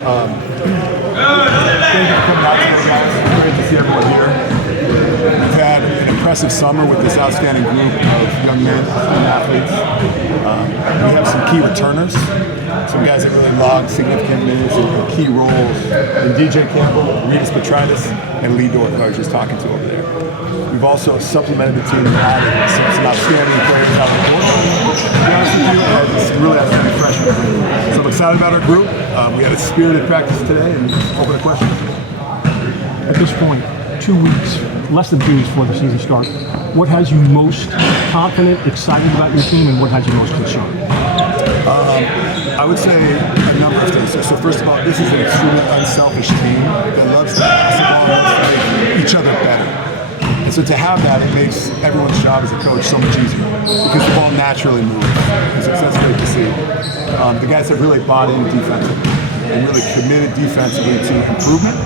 Thank you for coming out today, guys. It's great to see everyone here. We've had an impressive summer with this outstanding group of young men, student athletes. We have some key returners, some guys that really logged significant minutes and key roles in DJ Campbell, Reedus Petritis, and Lee Dort, who I was just talking to over there. We've also supplemented the team and added some outstanding players out on the court. To be honest with you, it's really outstanding freshmen. So I'm excited about our group. We had a spirited practice today, and open to questions. At this point, 2 weeks, less than 2 weeks before the season starts, what has you most confident, excited about your team, and what has you most concerned? I would say a number of things. So first of all, this is an extremely unselfish team that loves to pass the ball and loves to make each other better. And so to have that, it makes everyone's job as a coach so much easier because the ball naturally moves. So that's great to see. The guys have really bought in defensively and really committed defensively to improvement,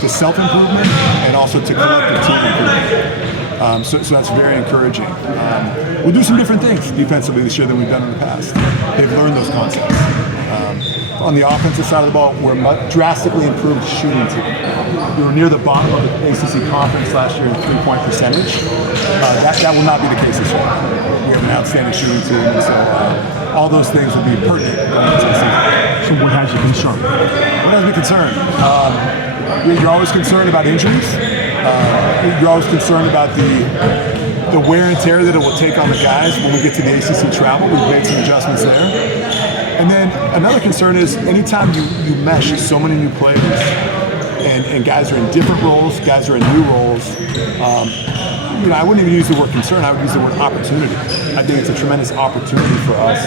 to self-improvement, and also to collective team improvement. So that's very encouraging. We'll do some different things defensively this year than we've done in the past. They've learned those concepts. On the offensive side of the ball, we're a drastically improved shooting team. We were near the bottom of the ACC conference last year in three-point percentage. That will not be the case this year. We have an outstanding shooting team, and so all those things will be pertinent going into the season. So what has you concerned? What has me concerned? You're always concerned about injuries. You're always concerned about the wear and tear that it will take on the guys when we get to the ACC travel. We've made some adjustments there. And then another concern is anytime you mesh so many new players and guys are in different roles, guys are in new roles, I wouldn't even use the word concern, I would use the word opportunity. I think it's a tremendous opportunity for us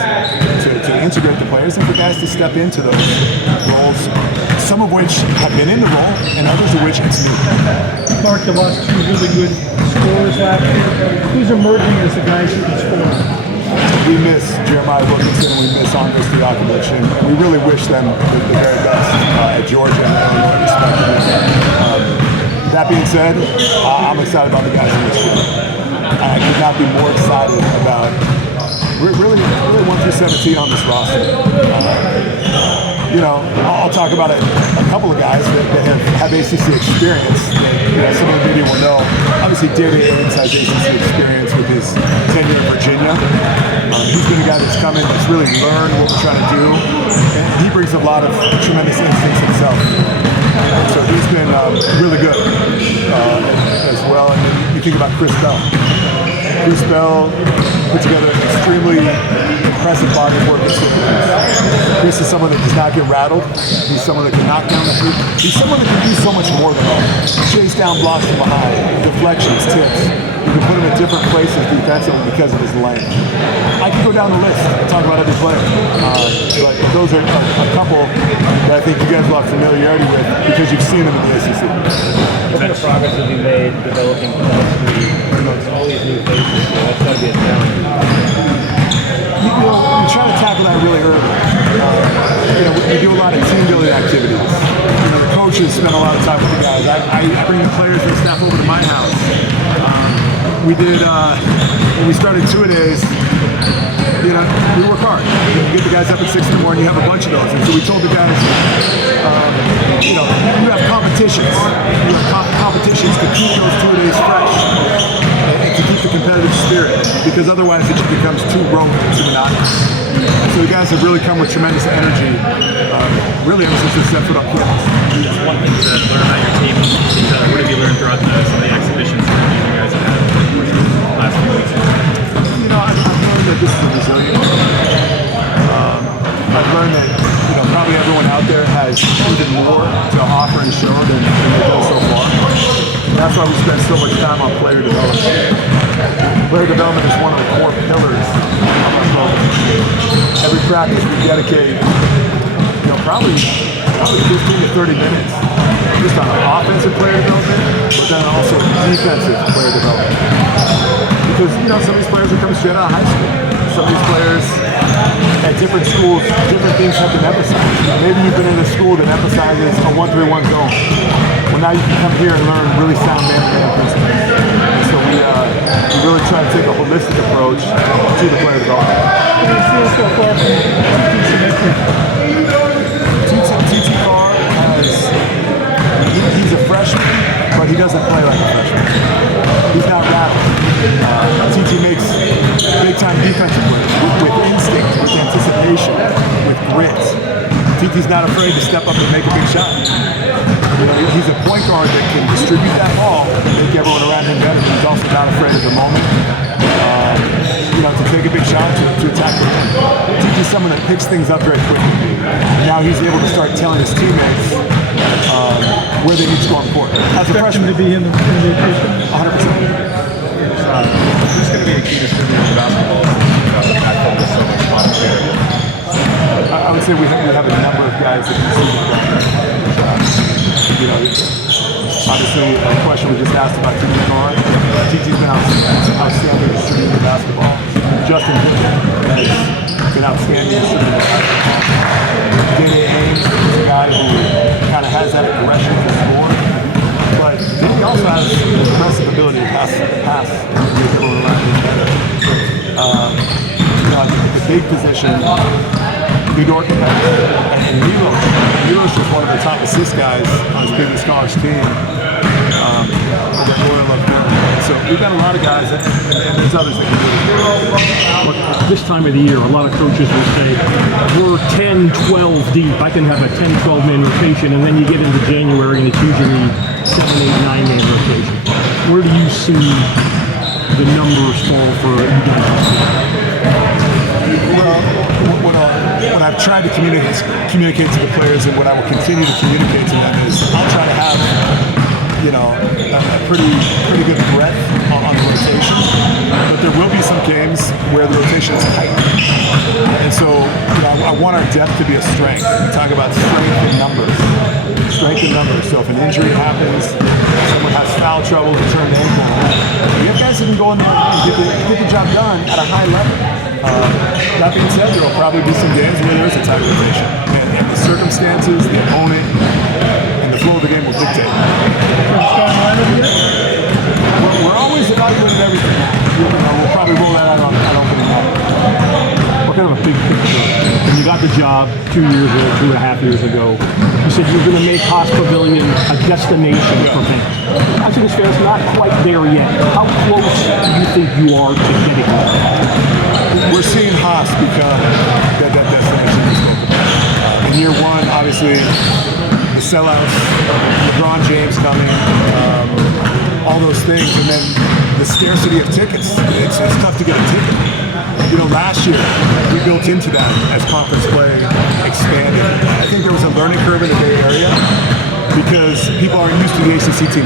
to integrate the players and for guys to step into those roles, some of which have been in the role and others of which it's new. Mark, you lost two really good scorers last year. Who's emerging as the guys who can score? We miss Jeremiah Wilkinson, we miss Andres Stojakovic, and we really wish them the very best at Georgia and Illinois, respectively. That being said, I'm excited about the guys in this team. I could not be more excited about really 1 through 17 on this roster. I'll talk about a couple of guys that have ACC experience that some of the media will know. Obviously, Darius Ames has ACC experience with his tenure in Virginia. He's been a guy that's come in that's really learned what we're trying to do, and he brings a lot of tremendous instincts himself. So he's been really good as well. And then you think about Chris Bell. Chris Bell put together an extremely impressive body of work. Chris is someone that does not get rattled. He's someone that can knock down the hoop. He's someone that can do so much more than that. Chase down blocks from behind, deflections, tips. You can put him at different places defensively because of his length. I could go down the list and talk about every player, but those are a couple that I think you guys will have familiarity with because you've seen them in the ACC. What kind of progress have you made developing chemistry amongst all these new faces? That's got to be a challenge. We try to tackle that really early. We do a lot of team building activities. The coaches spend a lot of time with the guys. I bring the players and staff over to my house. We did, when we started two-a-days, we work hard. You get the guys up at 6 in the morning, you have a bunch of those. And so we told the guys, you have competitions. You have competitions to keep those two-a-days fresh and to keep the competitive spirit, because otherwise it just becomes too rote and too monotonous. So the guys have really come with tremendous energy, really ever since they stepped foot on campus. Just one thing to learn about your team. What have you learned throughout some of the exhibitions that you guys have had over the course of the last few weeks? I've learned that this is a resilient team. I've learned that probably everyone out there has even more to offer and show than they've done so far. And that's why we spend so much time on player development. Player development is one of the core pillars of our program. Every practice we dedicate, probably 15 to 30 minutes just on offensive player development, but then also defensive player development. Because some of these players are coming straight out of high school. Some of these players at different schools, different things have been emphasized. Maybe you've been in a school that emphasizes a 1-3-1 zone. Well, now you can come here and learn really sound man-to-man principles. And so we really try to take a holistic approach to the player development. What do you feel so far from TT? TT Carr not afraid to step up and make a big shot. You know, he's a point guard that can distribute that ball and make everyone around him better, but he's also not afraid of the moment. You know, to take a big shot, to attack the rim. He's someone that picks things up very quickly. Now he's able to start telling his teammates where they need to go on the court. As a Expect him freshman, to be in the rotation. 100%. Who's going to be a key distributor of basketball? I feel there's so much competition. I would say we have a number of guys that can see the ball. You know, obviously, a question we just asked about TT Carr. TT's been outstanding distributing the basketball. Justin Hill has been outstanding distributing the basketball. J.J. Haynes is a guy who kind of has that aggression to score, but he also has the impressive ability to pass and get the ball around him better. You know, I think at the big position, Udor can pass, and Milos is one of the top assist guys on his previous college team. That loyal up there. So we've got a lot of guys, and there's others that can do it. Look, this time of the year, a lot of coaches will say, we're 10, 12 deep. I can have a 10, 12 man rotation, and then you get into January, and it's usually 7, 8, 9 man rotation. Where do you see the numbers fall for you guys? What I've tried to communicate to the players, and what I will continue to communicate to them is I'll try to have, you know, a pretty good breadth on the rotation, but there will be some games where the rotation is tight, and so you know, I want our depth to be a strength. We talk about strength in numbers. So if an injury happens, someone has foul trouble, returned ankle, we have guys that can go in there and get the job done at a high level. That being said, there will probably be some games where there is a tight rotation, and the circumstances, the opponent, and the flow of the game will dictate. We're always evaluating everything. We'll probably roll that out on opening night. What kind of a big picture? When you got the job 2 years ago, 2.5 years ago, you said you were going to make Haas Pavilion a destination for fans. I think it's fair, it's not quite there yet. How close do you think you are to getting there? We're seeing Haas become that destination we spoke about. In year one, obviously, the sellouts, LeBron James coming, all those things, and then the scarcity of tickets. It's tough to get a ticket. You know, last year, we built into that as conference play expanded. I think there was a learning curve in the Bay Area because people aren't used to the ACC team.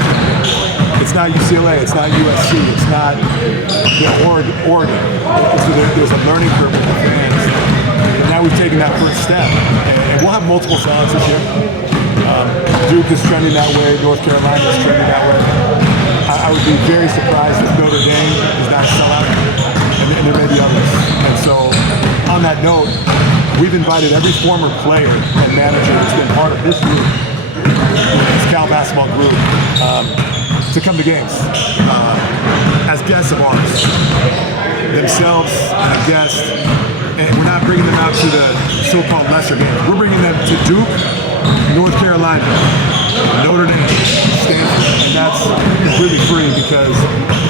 It's not UCLA, it's not USC, it's not Oregon. So there's a learning curve with the fans. And now we've taken that first step. And we'll have multiple sellouts this year. Duke is trending that way, North Carolina is trending that way. I would be very surprised if Notre Dame is not a sellout, and there may be others. And so, on that note, we've invited every former player and manager that's been part of this group, this Cal basketball group, to come to games as guests of ours, themselves and a guest. And we're not bringing them out to the so-called lesser games. We're bringing them to Duke, North Carolina, Notre Dame, Stanford, and that's completely free because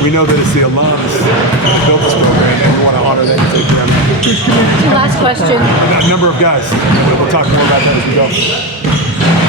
we know that it's the alums that built this program, and we want to honor that and take care of them. Last question. A number of guys. We'll talk more about that as we go.